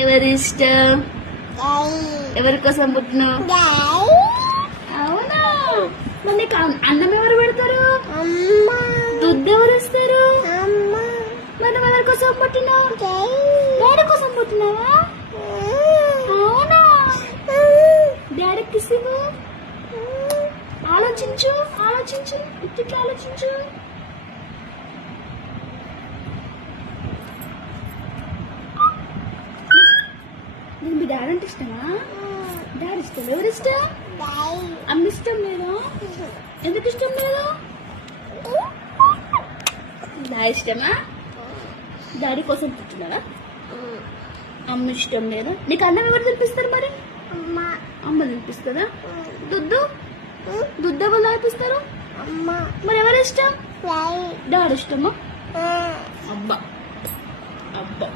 ఎవరి ఇష్టం? ఎవరి కోసం పుట్టినావు? అవునా? మరి నీకు అన్నం ఎవరు పెడతారు? దుద్దు ఎవరు ఇస్తారు? మరి నువ్వు ఎవరి కోసం పుట్టినావు? డాడీ కోసం పుట్టినావా? అవునా? డాడీ కిస్ ఇవ్వు. ఆలోచించు, ఆలోచించు, ఇట్లా ఆలోచించు. నీకు మీ డాడీ అంటే ఇష్టమా? డాడీ ఇష్టం. ఎవరు ఇష్టం? అమ్మ ఇష్టం లేదా? ఎందుకు ఇష్టం లేదు? డాడీ ఇష్టమా? డాడీ కోసం పుట్టినారా? అమ్మ ఇష్టం లేదా? నీకు అన్నం ఎవరు తినిపిస్తారు మరి? అమ్మ తినిపిస్తుందా? దుద్దు దుద్దు ఎవరు తాగిపిస్తారు? మరి ఎవరు ఇష్టం? డాడీ ఇష్టమా? అబ్బా అబ్బా